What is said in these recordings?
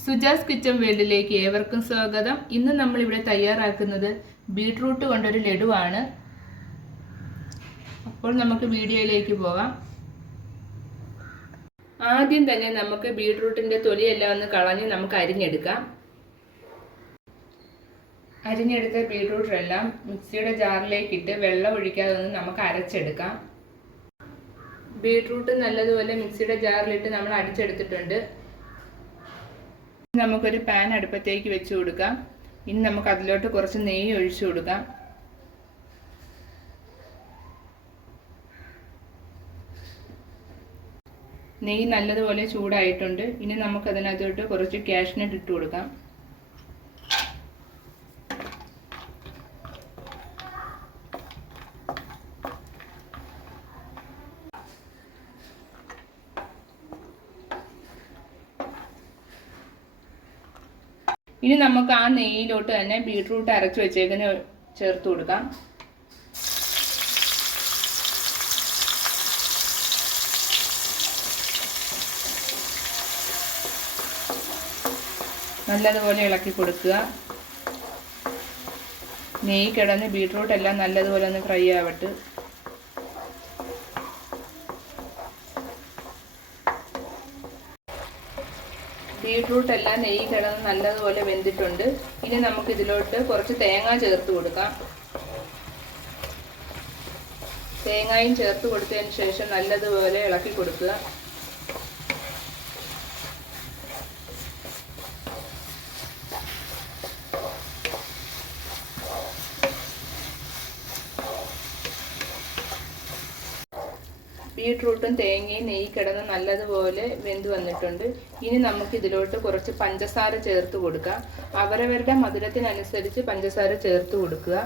Suja's kitchen വേൾഡിലേക്ക് ഏവർക്കും സ്വാഗതം. ഇന്ന് നമ്മൾ ഇവിടെ തയ്യാറാക്കുന്നത് ബീട്രൂട്ട് കൊണ്ടൊരു ലഡുവാണ്. അപ്പോൾ നമുക്ക് വീഡിയോയിലേക്ക് പോകാം. ആദ്യം തന്നെ നമുക്ക് ബീട്രൂട്ടിന്റെ തൊലിയെല്ലാം ഒന്ന് കളഞ്ഞ് നമുക്ക് അരിഞ്ഞെടുക്കാം. അരിഞ്ഞെടുത്ത ബീട്രൂട്ടെല്ലാം മിക്സിയുടെ ജാറിലേക്ക് ഇട്ട് വെള്ളം ഒഴിക്കാതെ ഒന്ന് നമുക്ക് അരച്ചെടുക്കാം. ബീട്രൂട്ട് നല്ലതുപോലെ മിക്സിയുടെ ജാറിലിട്ട് നമ്മൾ അടിച്ചെടുത്തിട്ടുണ്ട്. നമുക്കൊരു പാൻ അടുപ്പത്തേക്ക് വെച്ച് കൊടുക്കാം. ഇനി നമുക്ക് അതിലോട്ട് കുറച്ച് നെയ്യ് ഒഴിച്ചു കൊടുക്കാം. നെയ്യ് നല്ലതുപോലെ ചൂടായിട്ടുണ്ട്. ഇനി നമുക്ക് അതിനകത്തോട്ട് കുറച്ച് കാഷ്നട്ട് ഇട്ട് കൊടുക്കാം. ഇനി നമുക്ക് ആ നെയ്യിലോട്ട് തന്നെ ബീട്രൂട്ട് അരച്ച് വെച്ചേക്കുന്ന ചേർത്ത് കൊടുക്കാം. നല്ലതുപോലെ ഇളക്കി കൊടുക്കുക. നെയ്യ് കിടന്ന് ബീട്രൂട്ട് എല്ലാം നല്ലതുപോലെ ഒന്ന് ഫ്രൈ ആവട്ടെ. ബീട്രൂട്ട് എല്ലാം നെയ്യ് കിടന്ന് നല്ലതുപോലെ വെന്തിട്ടുണ്ട്. ഇനി നമുക്ക് ഇതിലോട്ട് കുറച്ച് തേങ്ങ ചേർത്ത് കൊടുക്കാം. തേങ്ങയും ചേർത്ത് കൊടുത്തതിന് ശേഷം നല്ലതുപോലെ ഇളക്കി കൊടുക്കുക. ബീട്രൂട്ടും തേങ്ങയും നെയ്യ് കിടന്ന് നല്ലതുപോലെ വെന്ത് വന്നിട്ടുണ്ട്. ഇനി നമുക്ക് ഇതിലോട്ട് കുറച്ച് പഞ്ചസാര ചേർത്ത് കൊടുക്കാം. അവരവരുടെ മധുരത്തിനനുസരിച്ച് പഞ്ചസാര ചേർത്ത് കൊടുക്കുക.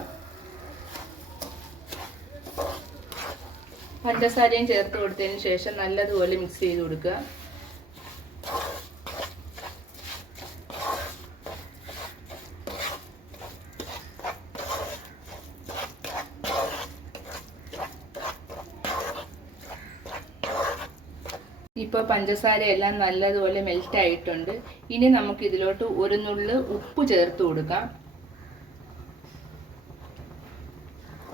പഞ്ചസാരയും ചേർത്ത് കൊടുത്തതിന് ശേഷം നല്ലതുപോലെ മിക്സ് ചെയ്ത് കൊടുക്കുക. ഇപ്പോൾ പഞ്ചസാരയെല്ലാം നല്ലതുപോലെ മെൽറ്റ് ആയിട്ടുണ്ട്. ഇനി നമുക്ക് ഇതിലോട്ട് ഒരു നുള്ള് ഉപ്പ് ചേർത്ത് കൊടുക്കാം.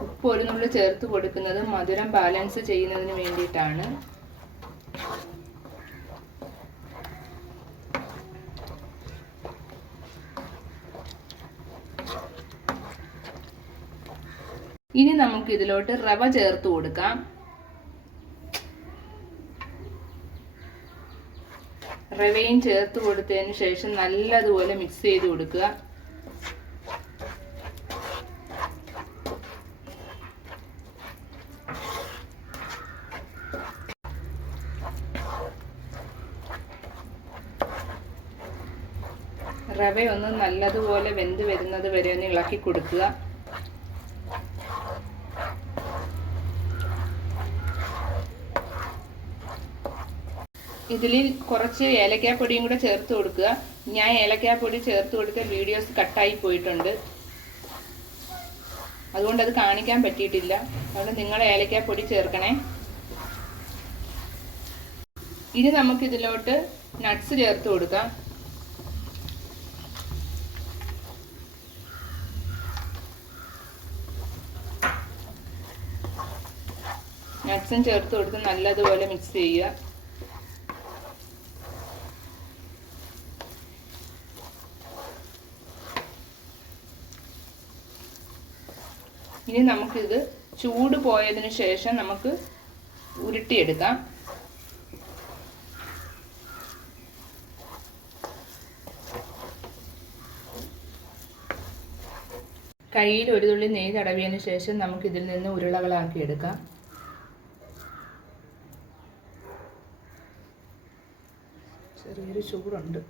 ഉപ്പ് ഒരു നുള്ള് ചേർത്ത് കൊടുക്കുന്നത് മധുരം ബാലൻസ് ചെയ്യുന്നതിന് വേണ്ടിയിട്ടാണ്. ഇനി നമുക്ക് ഇതിലോട്ട് റവ ചേർത്ത് കൊടുക്കാം. റവയും ചേർത്ത് കൊടുത്തതിന് ശേഷം നല്ലതുപോലെ മിക്സ് ചെയ്ത് കൊടുക്കുക. റവയൊന്ന് നല്ലതുപോലെ വെന്ത് വരുന്നത് വരെ ഒന്ന് ഇളക്കി കൊടുക്കുക. ഇതിൽ കുറച്ച് ഏലക്കാപ്പൊടിയും കൂടെ ചേർത്ത് കൊടുക്കുക. ഞാൻ ഏലക്കാപ്പൊടി ചേർത്ത് കൊടുത്ത വീഡിയോസ് കട്ടായി പോയിട്ടുണ്ട്. അതുകൊണ്ട് അത് കാണിക്കാൻ പറ്റിയിട്ടില്ല. അതുകൊണ്ട് നിങ്ങൾ ഏലക്കാപ്പൊടി ചേർക്കണേ. ഇനി നമുക്ക് ഇതിലോട്ട് നട്ട്സ് ചേർത്ത് കൊടുക്കാം. നട്ട്സും ചേർത്ത് കൊടുത്ത് നല്ലതുപോലെ മിക്സ് ചെയ്യുക. ഇനി നമുക്കിത് ചൂട് പോയതിന് ശേഷം നമുക്ക് ഉരുട്ടിയെടുക്കാം. കയ്യിൽ ഒരു തുള്ളി നെയ്യ് തടവിയതിന് ശേഷം നമുക്ക് ഇതിൽ നിന്ന് ഉരുളകളാക്കി എടുക്കാം. ചെറിയൊരു ചൂടുണ്ട്.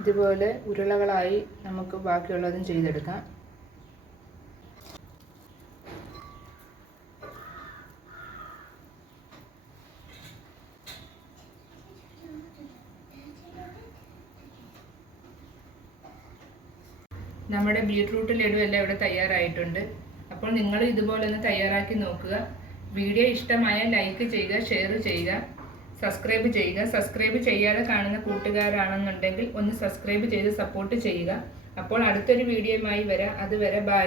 ഇതുപോലെ ഉരുളകളായി നമുക്ക് ബാക്കിയുള്ളതും ചെയ്തെടുക്കാം. നമ്മുടെ ബീട്രൂട്ട് ലഡു എല്ലാം ഇവിടെ തയ്യാറായിട്ടുണ്ട്. അപ്പോൾ നിങ്ങൾ ഇതുപോലെ ഒന്ന് തയ്യാറാക്കി നോക്കുക. വീഡിയോ ഇഷ്ടമായാൽ ലൈക്ക് ചെയ്യുക, ഷെയർ ചെയ്യുക, സബ്സ്ക്രൈബ് ചെയ്യുക. സബ്സ്ക്രൈബ് ചെയ്യാതെ കാണുന്ന കൂട്ടുകാരാണെന്നുണ്ടെങ്കിൽ ഒന്ന് സബ്സ്ക്രൈബ് ചെയ്ത് സപ്പോർട്ട് ചെയ്യുക. അപ്പോൾ അടുത്തൊരു വീഡിയോയുമായി വരാം. അതുവരെ ബൈ.